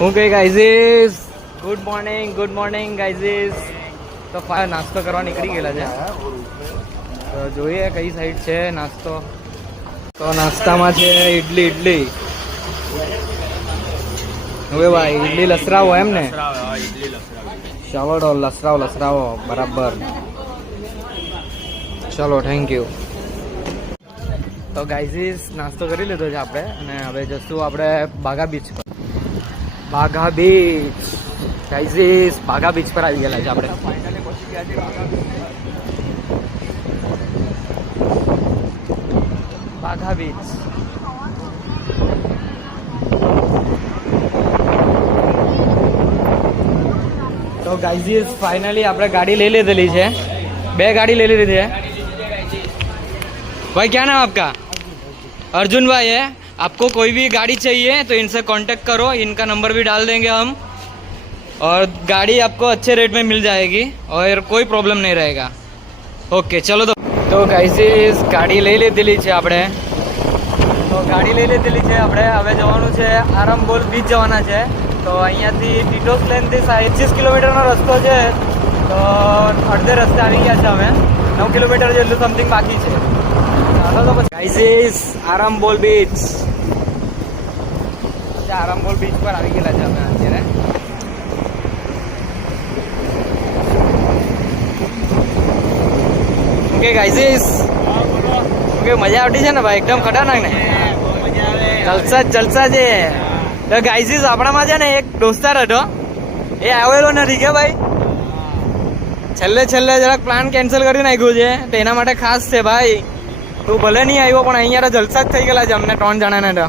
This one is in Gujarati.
હું કઈ ગાઈઝીસ ગુડ મોર્નિંગ ગાઈઝીસ. તો નાસ્તો કરવા નીકળી ગયેલા છે. તો જોઈએ કઈ સાઈડ છે નાસ્તો. તો નાસ્તામાં છે ઇડલી. હવે ભાઈ ઇડલી લસરાવો એમ ને? ચાલો લસરાવો બરાબર. ચલો થેન્ક યુ. તો ગાઈઝીસ નાસ્તો કરી લીધો છે આપણે અને હવે જશું આપણે બાગા બીચ પર. બાગા બીચ ગાઈઝીસ, બાગા બીચ પર આવી ગયેલા છે આપણે. બાગા બીચ. તો ગાઈઝીસ ફાઇનલી આપણે ગાડી લઈ લીધેલી છે. 2 गाड़ी ले ली है. भाई क्या नाम आपका? अर्जुन भाई है. आपको कोई भी गाड़ी चाहिए तो इनसे कांटेक्ट करो, इनका नंबर भी डाल देंगे हम और गाड़ी आपको अच्छे रेट में मिल जाएगी और कोई प्रॉब्लम नहीं रहेगा. ओके चलो. तो गाइस गाड़ी લઈ લીધેલી છે આપણે. હવે જવાનું છે આરામબોલ બીચ જવાના છે. તો અહીંયાથી ટીટોસ લેનથી 25 કિલોમીટરનો રસ્તો છે. તો અડધે રસ્તે આવી ગયા છે અમે. 9 કિલોમીટર જેટલું સમથિંગ બાકી છે. ચાલો તો પછી ગાઈસ આરામબોલ બીચ પર આવી ગયેલા છે અમે અત્યારે. ઓકે ગાઈસ ઓકે, મજા આવતી છે ને ભાઈ? એકદમ ખતરનાક ને? જલસા છે. તો ગાઈસ આપણામાં છે ને એક દોસ્તાર હતો, એ આવેલો નથી કે ભાઈ? છેલ્લે જરાક પ્લાન કેન્સલ કરી નાખ્યું છે. તો એના માટે ખાસ છે ભાઈ. તું ભલે નહીં આવ્યો પણ અહીંયા તો જલસા જ થઈ ગયેલા છે અમને 3 જણાને. તો